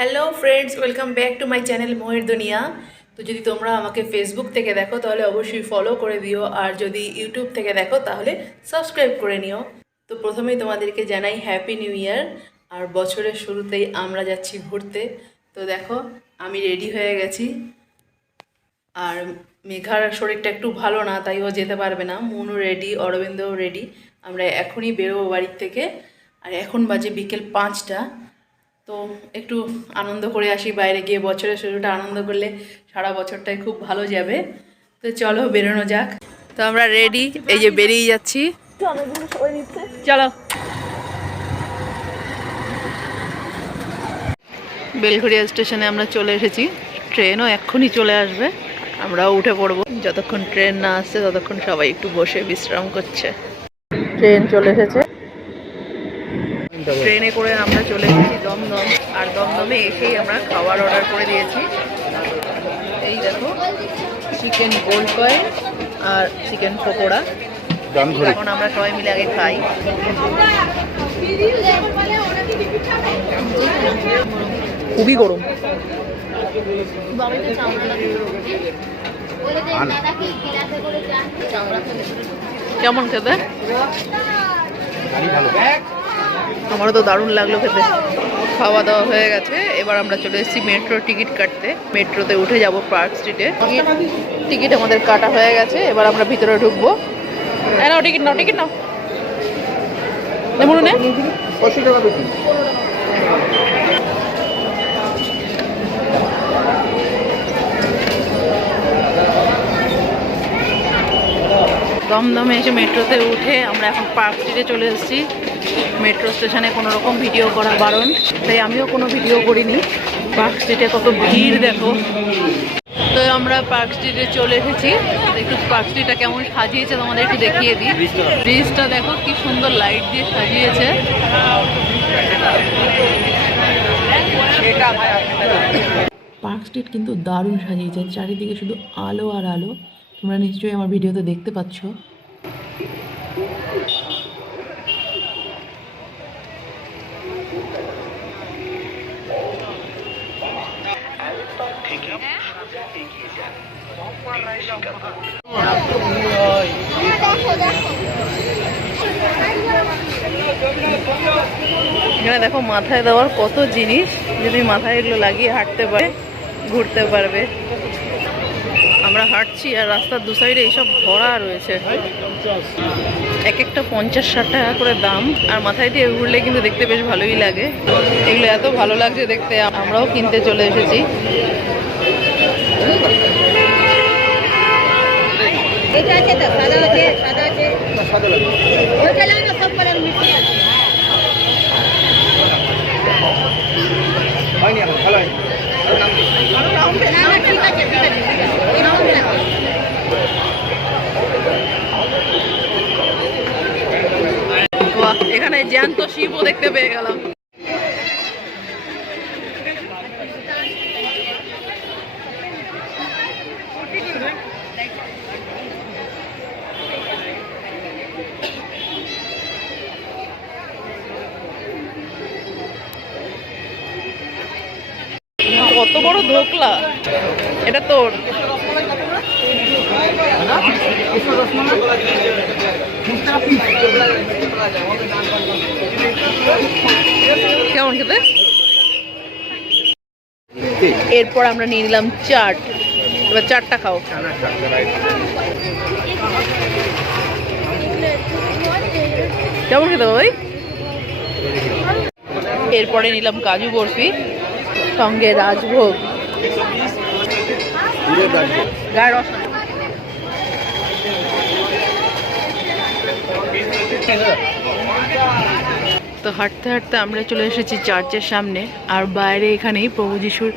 Hello friends welcome back to my channel মহের দুনিয়া তো যদি তোমরা আমাকে ফেসবুক থেকে দেখো, তাহলে অবশ্যই ফলো করে দিও। আর যদি ইউটিউব থেকে দেখো, তাহলে সাবস্ক্রাইব করে নিও। তো প্রথমেই তোমাদেরকে জানাই হ্যাপি নিউ ইয়ার আর বছরের শুরুতেই আমরা যাচ্ছি ঘুরতে। তো দেখো, আমি রেডি হয়ে গেছি। আর মেঘার শরীরটা একটু ভালো না, তাই ও যেতে পারবে না। মনু রেডি অরবিন্দও রেডি আমরা এখনই বেরোবো বাড়ির থেকে। আর এখন বাজে বিকেল পাঁচটা। তো একটু আনন্দ করে আসি বাইরে গিয়ে বছরের শুরুটা আনন্দ করলে সারা বছরটাই খুব ভালো যাবে। তো চলো বেরোনো যাক। তো আমরা রেডি এই যে বেরিয়ে যাচ্ছি। চলো। বেলঘড়িয়া স্টেশনে আমরা চলে এসেছি। ট্রেনও এক্ষুনি চলে আসবে। আমরাও উঠে পড়ব। যতক্ষণ ট্রেন না আসছে, ততক্ষণ সবাই একটু বসে বিশ্রাম করছে। ট্রেন চলে এসেছে। ট্রেনে করে আমরা চলে এসেছি দমদম আর দমদমে এসেই আমরা খাবার অর্ডার করে দিয়েছি। এই দেখো চিকেন গোল কয়েন আর চিকেন পকোড়া। এখন আমরা সবাই মিলে আগে খাই। খুবই গরম। কেমন খেতে? আমারও তো দারুণ লাগল খেতে। খাওয়া দাওয়া হয়ে গেছে। এবার আমরা চলে এসেছি মেট্রো টিকিট কাটতে। মেট্রোতে উঠে যাব পার্ক স্ট্রিটে টিকিট আমাদের কাটা হয়ে গেছে। এবার আমরা ভিতরে ঢুকবো। হ্যাঁ নাও টিকিট নাও টিকিট নাও। বলুন দমদমে এসে মেট্রোতে উঠে আমরা এখন পার্ক স্ট্রিটে চলে এসেছি। মেট্রো স্টেশনে কোনো রকম ভিডিও করা বারণ, তাই আমিও কোনো ভিডিও করিনি। পার্ক স্ট্রিটে কত ভিড়, দেখো। তো আমরা পার্ক স্ট্রিটে চলে এসেছি। একটু পার্ক স্ট্রিটটা কেমন সাজিয়েছে তোমাদের একটু দেখিয়ে দিই। ব্রিজটা দেখো কি সুন্দর লাইট দিয়ে সাজিয়েছে। পার্ক স্ট্রিট কিন্তু দারুণ সাজিয়েছে, চারিদিকে শুধু আলো আর আলো। তোমরা নিশ্চয়ই আমার ভিডিওতে দেখতে পাচ্ছ। এখানে দেখো মাথায় দেওয়ার কত জিনিস, যদি মাথায় এগুলো লাগিয়ে হাঁটতে পারে, ঘুরতে পারবে। আমরা হাঁটছি আর রাস্তার দু সাইডে এইসব ভরা রয়েছে। এক একটা পঞ্চাশ ষাট টাকা করে দাম, আর মাথায় দিয়ে ঘুরলে কিন্তু দেখতে বেশ ভালোই লাগে। এগুলো এত ভালো লাগছে দেখতে, আমরাও কিনতে চলে এসেছি। এটা আছে তো সাদা আছে সাদা আছে ওটা লাও সব কালার মিশিয়ে আছে। না না? ঠিক আছে ঠিক আছে ঠিক আছে। এই রাউন্ড রাখো এখানে জ্যান্ত শিবও দেখতে পেয়ে গেলাম। বড় ধোকলা। এটা তোর। কেমন খেতে? এরপর আমরা নিয়ে নিলাম চাট। এবার চাটটা খাও। কেমন খেতে ভাই এরপরে নিলাম কাজু বরফি। সঙ্গে রাজভোগ। তো হাঁটতে হাঁটতে আমরা চলে এসেছি চার্চের সামনে। আর বাইরে এখানেই প্রভু যিশুর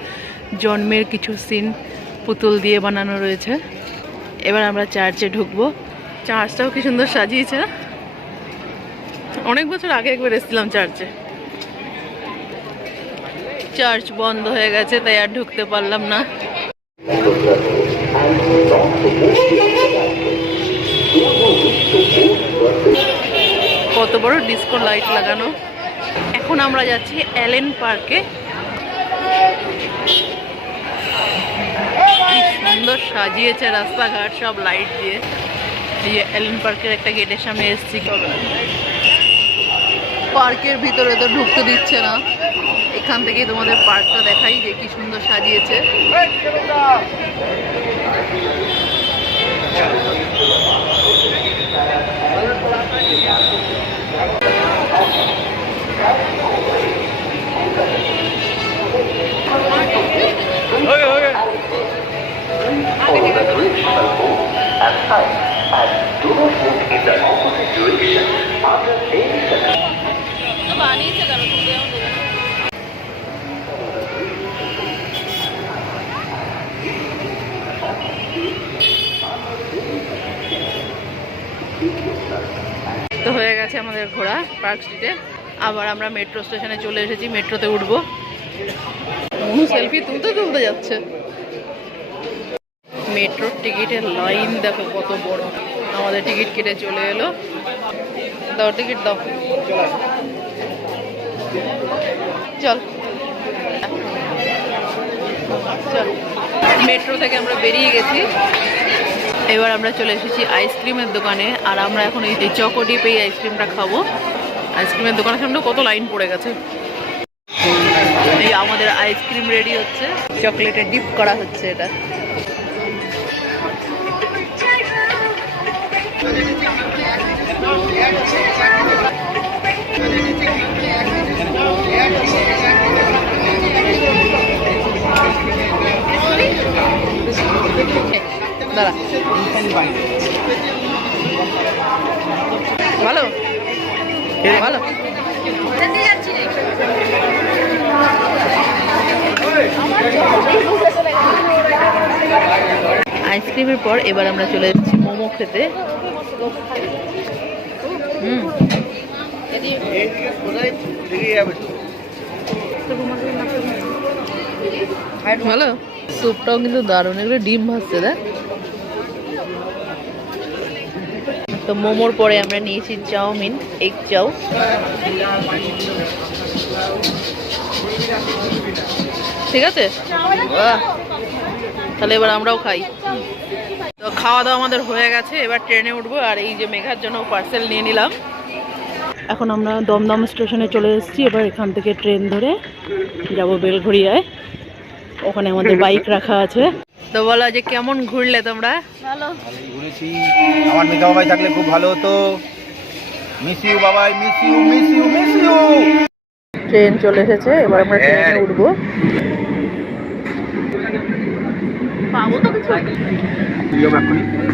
জন্মের কিছু সিন পুতুল দিয়ে বানানো রয়েছে। এবার আমরা চার্চে ঢুকবো। চার্চটাও কি সুন্দর সাজিয়েছে অনেক বছর আগে একবার এসেছিলাম চার্চে। চার্চ বন্ধ হয়ে গেছে, তাই আর ঢুকতে পারলাম না। কত বড় ডিস্কো লাইট লাগানো। এখন আমরা যাচ্ছি অ্যালেন পার্কে সুন্দর সাজিয়েছে রাস্তাঘাট, সব লাইট দিয়ে। এই যে এলেন পার্কের একটা গেটের সামনে এসেছি। পার্কের ভিতরে তো ঢুকতে দিচ্ছে না। এখান থেকে তোমাদের পার্কটা দেখাই যে কি সুন্দর সাজিয়েছে। Follow the আমাদের ঘোরা পার্ক স্ট্রিটে আবার আমরা মেট্রো স্টেশনে চলে এসেছি মেট্রোতে উঠবো। সেলফি তুলতে তুলতে যাচ্ছে। মেট্রোর টিকিটের লাইন দেখো কত বড়। আমাদের টিকিট কেটে চলে এলো। দাও টিকিট দাও। চল। চল। মেট্রো থেকে আমরা বেরিয়ে গেছি। এবার আমরা চলে এসেছি আইসক্রিমের দোকানে, আর আমরা এখন এই চকো ডিপ এই আইসক্রিমটা খাব। আইসক্রিমের দোকানের সামনে কত লাইন পড়ে গেছে। এই আমাদের আইসক্রিম রেডি হচ্ছে। চকলেটে ডিপ করা হচ্ছে এটা। দাঁড়া। ভালো? ভালো? আইসক্রিমের পর এবার আমরা চলে এসেছি মোমো খেতে। হুম। ভালো? স্যুপটাও কিন্তু দারুণ। এগুলো ডিম ভাজছে দেখ। তো মোমোর পরে আমরা নিয়েছি চাউমিন এগ চাউ ঠিক আছে। তাহলে এবার আমরাও খাই। তো খাওয়া দাওয়া আমাদের হয়ে গেছে, এবার ট্রেনে উঠবো, আর এই যে মেঘার জন্য পার্সেল নিয়ে নিলাম। এখন আমরা দমদম স্টেশনে চলে এসেছি, এবার এখান থেকে ট্রেন ধরে যাব বেলঘড়িয়ায়। ওখানে আমাদের বাইক রাখা আছে। তো বলো যে কেমন ঘুরলে তোমরা? ঘুরেছি। আমার মেঘা বাবাই থাকলে খুব ভালো হতো। Miss you Babai miss you miss you miss you train চলে এসেছে এবার আমরা ট্রেনে উঠবো। পাবো তো কিছু।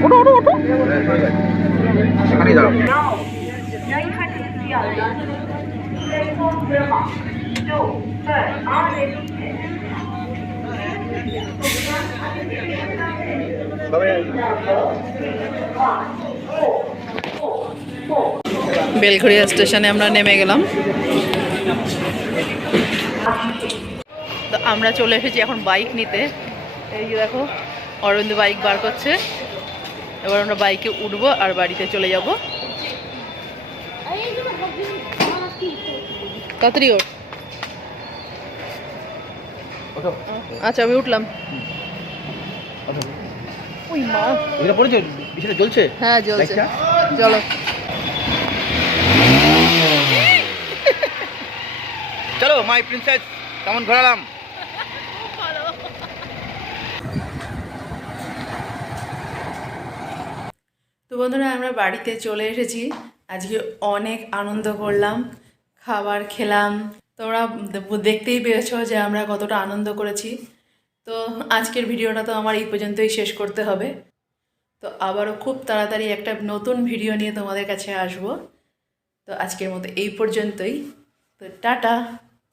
ওঠো ওঠো ওঠো। এখানেই দাঁড়াও। বেলঘড়িয়া স্টেশনে আমরা নেমে গেলাম। তো আমরা চলে এসেছি এখন বাইক নিতে। এই যে দেখো অরবিন্দ বাইক বার করছে। এবার আমরা বাইকে উঠবো আর বাড়িতে চলে যাব। তাড়াতাড়ি ওঠ। আচ্ছা আমি উঠলাম। ওই মা। এটা পড়েছে? বিষয়টা জ্বলছে? হ্যাঁ জ্বলছে। চলো। চলো মাই প্রিন্সেস কেমন ঘোরালাম? তো বন্ধুরা আমরা বাড়িতে চলে এসেছি। আজকে অনেক আনন্দ করলাম খাবার খেলাম। তোমরা দেখতেই পেয়েছ যে আমরা কতটা আনন্দ করেছি। তো আজকের ভিডিওটা তো আমার এই পর্যন্তই শেষ করতে হবে। তো আবারও খুব তাড়াতাড়ি একটা নতুন ভিডিও নিয়ে তোমাদের কাছে আসব। তো আজকের মতো এই পর্যন্তই। তো টাটা।